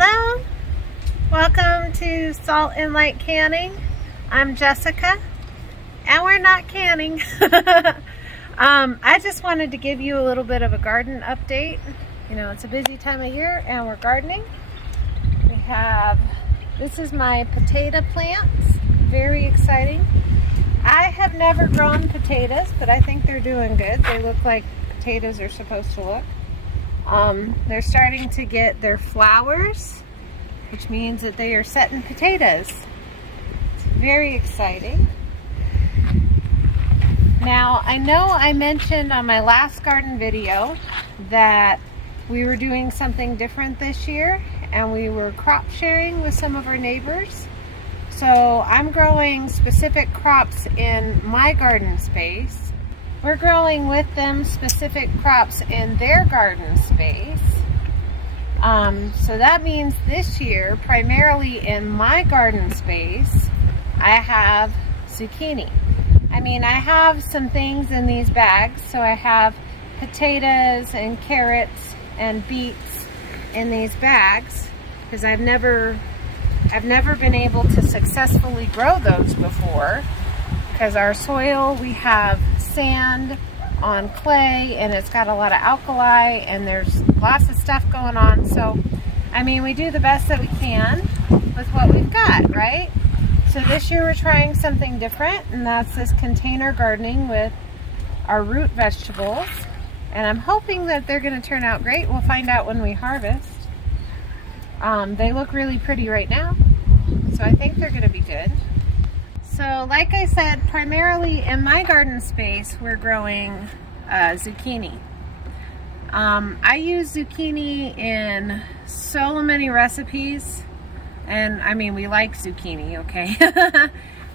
Hello, welcome to Salt and Light Canning. I'm Jessica, and we're not canning. I just wanted to give you a little bit of a garden update. You know, it's a busy time of year and we're gardening. This is my potato plants, very exciting. I have never grown potatoes, but I think they're doing good. They look like potatoes are supposed to look. They're starting to get their flowers, which means that they are setting potatoes. It's very exciting. Now, I know I mentioned on my last garden video that we were doing something different this year, and we were crop sharing with some of our neighbors. So I'm growing specific crops in my garden space. We're growing with them specific crops in their garden space. So that means this year, primarily in my garden space, I have zucchini. I mean, I have some things in these bags. So I have potatoes and carrots and beets in these bags because I've never been able to successfully grow those before, because our soil, we have sand on clay and it's got a lot of alkali and there's lots of stuff going on. So, I mean, we do the best that we can with what we've got, right? So this year we're trying something different, and that's this container gardening with our root vegetables. And I'm hoping that they're gonna turn out great. We'll find out when we harvest. They look really pretty right now, so I think they're gonna be good. So like I said, primarily in my garden space, we're growing zucchini. I use zucchini in so many recipes, and I mean, we like zucchini, okay?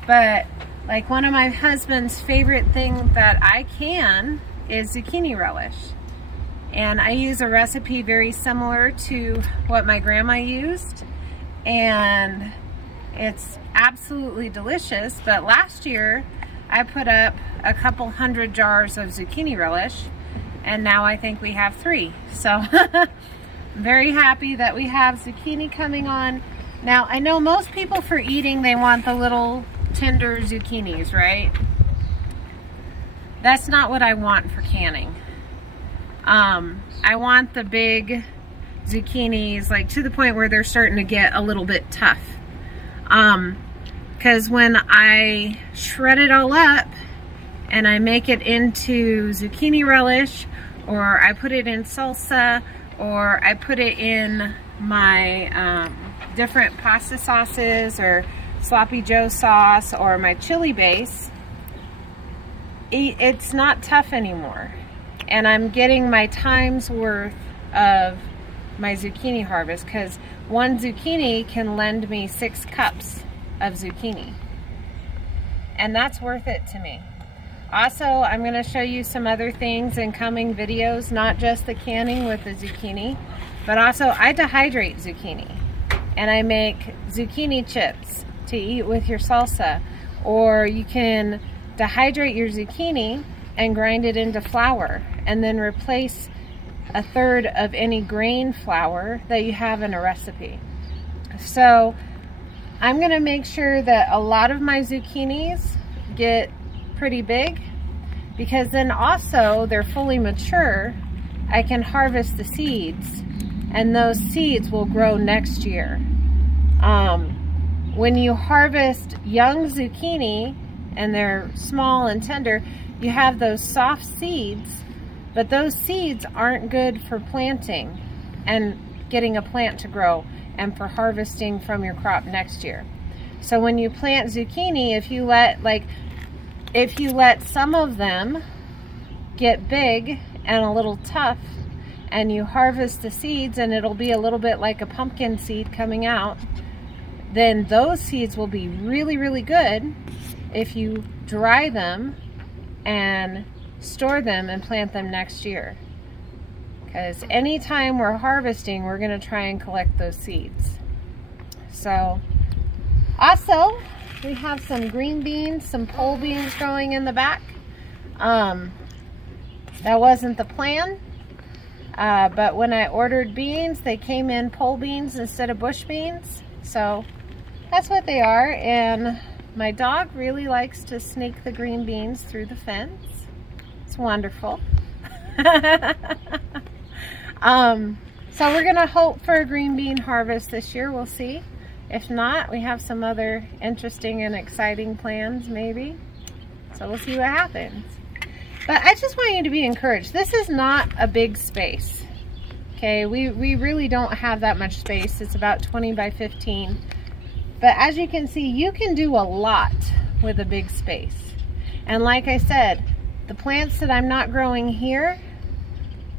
But like one of my husband's favorite things that I can is zucchini relish. And I use a recipe very similar to what my grandma used, and it's absolutely delicious. But last year I put up a couple hundred jars of zucchini relish, and now I think we have 3. So I'm very happy that we have zucchini coming on. Now, I know most people for eating, they want the little tender zucchinis, right? That's not what I want for canning. I want the big zucchinis, like to the point where they're starting to get a little bit tough. Because when I shred it all up and I make it into zucchini relish, or I put it in salsa, or I put it in my different pasta sauces, or sloppy joe sauce, or my chili base, it's not tough anymore. And I'm getting my time's worth of my zucchini harvest, because one zucchini can lend me 6 cups of zucchini, and that's worth it to me. Also, I'm going to show you some other things in coming videos, not just the canning with the zucchini, but also I dehydrate zucchini, and I make zucchini chips to eat with your salsa. Or you can dehydrate your zucchini and grind it into flour, and then replace 1/3 of any grain flour that you have in a recipe. So I'm gonna make sure that a lot of my zucchinis get pretty big, because then also they're fully mature. I can harvest the seeds, and those seeds will grow next year. When you harvest young zucchini and they're small and tender, you have those soft seeds, but those seeds aren't good for planting and getting a plant to grow and for harvesting from your crop next year. So when you plant zucchini, if you let some of them get big and a little tough, and you harvest the seeds, and it'll be a little bit like a pumpkin seed coming out, then those seeds will be really, really good if you dry them and store them and plant them next year. Because anytime we're harvesting, we're going to try and collect those seeds. So also, we have some green beans, some pole beans growing in the back. That wasn't the plan, But when I ordered beans, they came in pole beans instead of bush beans. So that's what they are. And my dog really likes to sneak the green beans through the fence. It's wonderful. So we're gonna hope for a green bean harvest this year. We'll see. If not, we have some other interesting and exciting plans maybe. So we'll see what happens. But I just want you to be encouraged. This is not a big space. Okay, we really don't have that much space. It's about 20 by 15. But as you can see, you can do a lot with a big space. And like I said, the plants that I'm not growing here,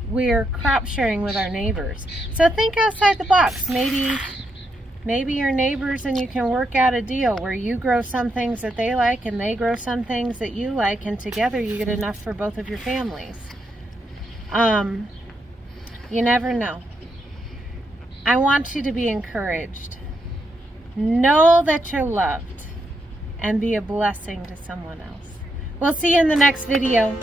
we're crop sharing with our neighbors. So think outside the box. Maybe your neighbors and you can work out a deal where you grow some things that they like and they grow some things that you like, and together you get enough for both of your families. You never know. I want you to be encouraged. Know that you're loved and be a blessing to someone else. We'll see you in the next video.